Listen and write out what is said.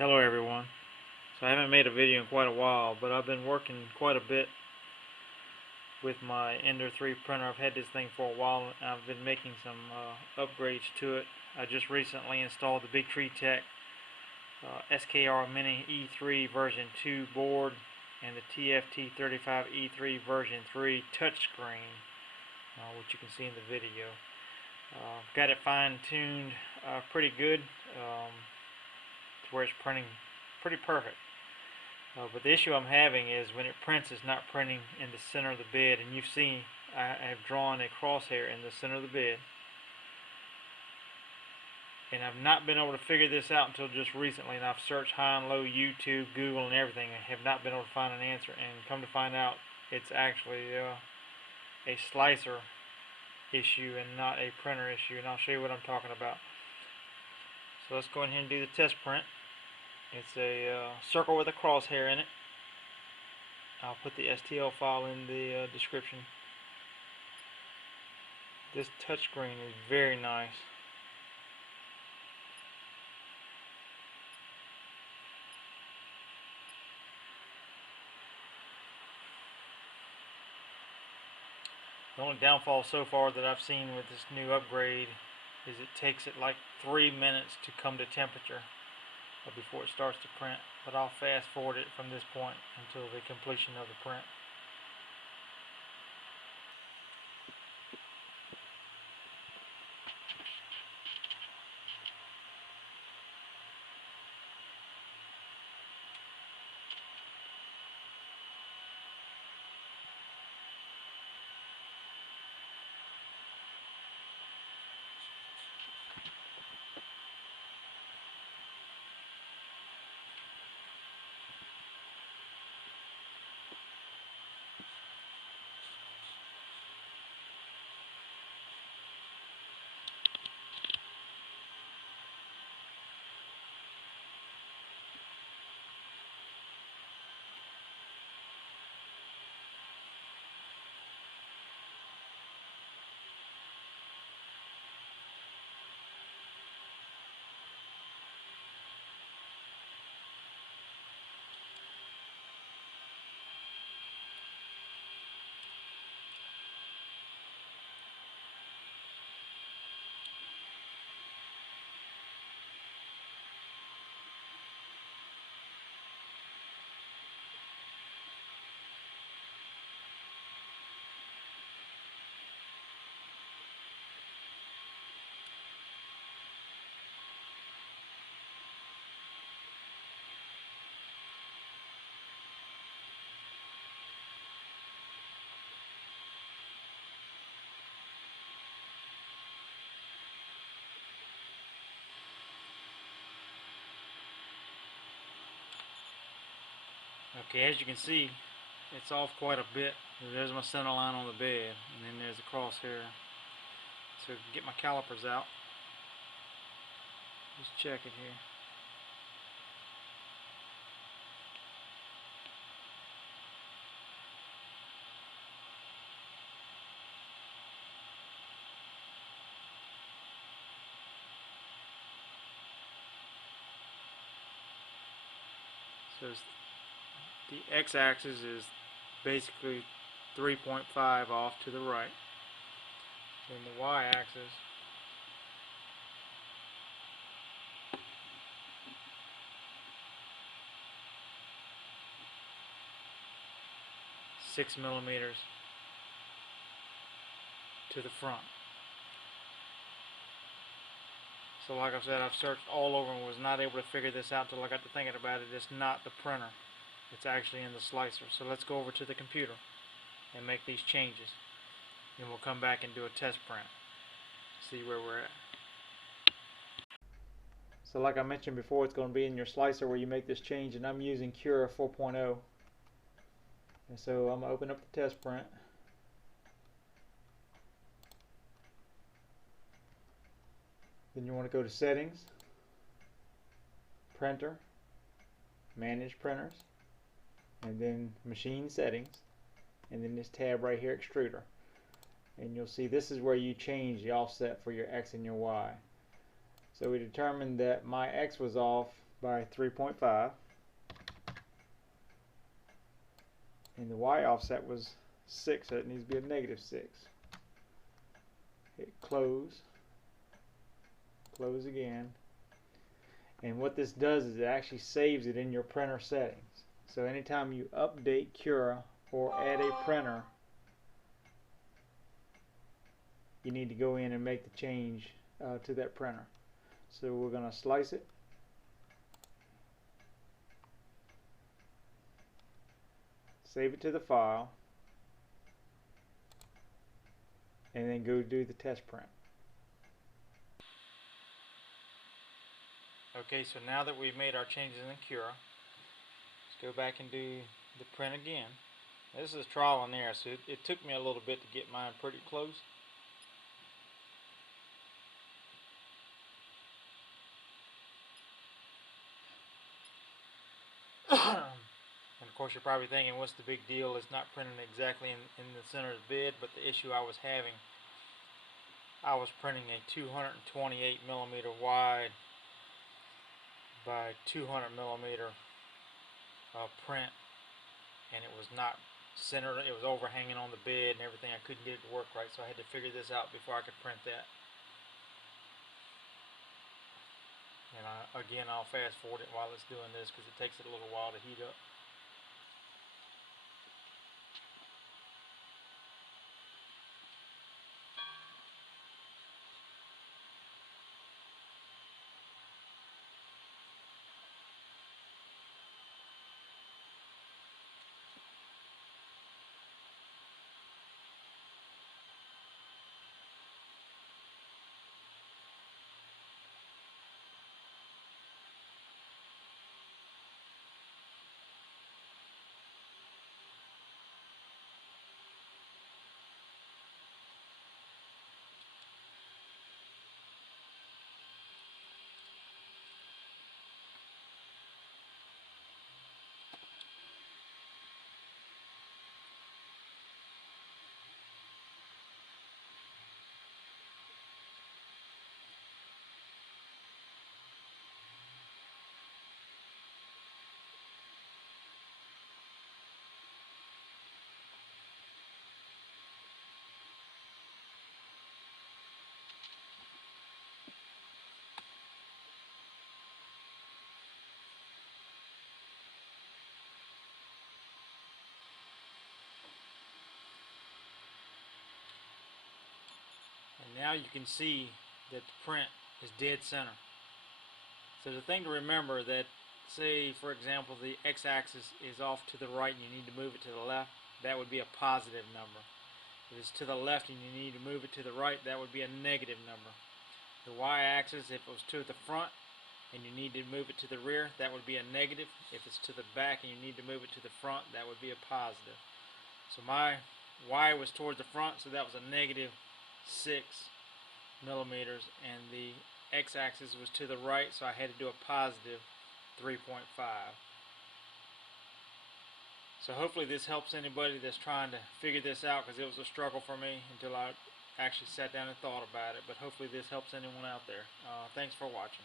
Hello everyone. So I haven't made a video in quite a while, but I've been working quite a bit with my Ender 3 printer. I've had this thing for a while and I've been making some upgrades to it. I just recently installed the Big Tree Tech SKR Mini E3 version 2 board and the TFT35 E3 version 3 touchscreen, which you can see in the video. Got it fine-tuned pretty good to where it's printing pretty perfect. But the issue I'm having is when it prints, it's not printing in the center of the bed, and you've seen I have drawn a crosshair in the center of the bed, and I've not been able to figure this out until just recently, and I've searched high and low, YouTube, Google, and everything, and have not been able to find an answer, and come to find out it's actually a slicer issue and not a printer issue, and I'll show you what I'm talking about. So let's go ahead and do the test print. It's a circle with a crosshair in it. I'll put the STL file in the description. This touchscreen is very nice. The only downfall so far that I've seen with this new upgrade is it takes it like 3 minutes to come to temperature before it starts to print, but I'll fast forward it from this point until the completion of the print. Okay, as you can see, it's off quite a bit. There's my center line on the bed, and then there's a crosshair. So get my calipers out. Just check it here. So the x-axis is basically 3.5 off to the right. And the y-axis (6 millimeters) to the front. So like I said, I've searched all over and was not able to figure this out until I got to thinking about it. It's not the printer. It's actually in the slicer. So let's go over to the computer and make these changes. Then we'll come back and do a test print. See where we're at. So like I mentioned before, it's going to be in your slicer where you make this change, and I'm using Cura 4.0. And so I'm going to open up the test print. Then you want to go to Settings, Printer, Manage Printers, and then Machine Settings, and then this tab right here, Extruder. And you'll see this is where you change the offset for your X and your Y. So we determined that my X was off by 3.5, and the Y offset was 6, so it needs to be a -6. Hit close, close again, and what this does is it actually saves it in your printer settings. So anytime you update Cura or add a printer, you need to go in and make the change to that printer. So we're going to slice it, save it to the file, and then go do the test print. Okay, so now that we've made our changes in Cura, let's go back and do the print again. This is trial and error, so it took me a little bit to get mine pretty close. And of course you're probably thinking, what's the big deal? It's not printing exactly in the center of the bid, but the issue I was having, I was printing a 228 millimeter wide by 200 millimeter print, and it was not centered. It was overhanging on the bed and everything. I couldn't get it to work right, so I had to figure this out before I could print that. And again, I'll fast forward it while it's doing this because it takes it a little while to heat up. And now you can see that the print is dead center. So the thing to remember that, say for example the x-axis is off to the right and you need to move it to the left, that would be a positive number. If it's to the left and you need to move it to the right, that would be a negative number. The y-axis, if it was to the front and you need to move it to the rear, that would be a negative. If it's to the back and you need to move it to the front, that would be a positive. So my y was towards the front, so that was a -6 millimeters, and the x-axis was to the right, so I had to do a positive 3.5. So hopefully this helps anybody that's trying to figure this out, because it was a struggle for me until I actually sat down and thought about it. But hopefully this helps anyone out there. Thanks for watching.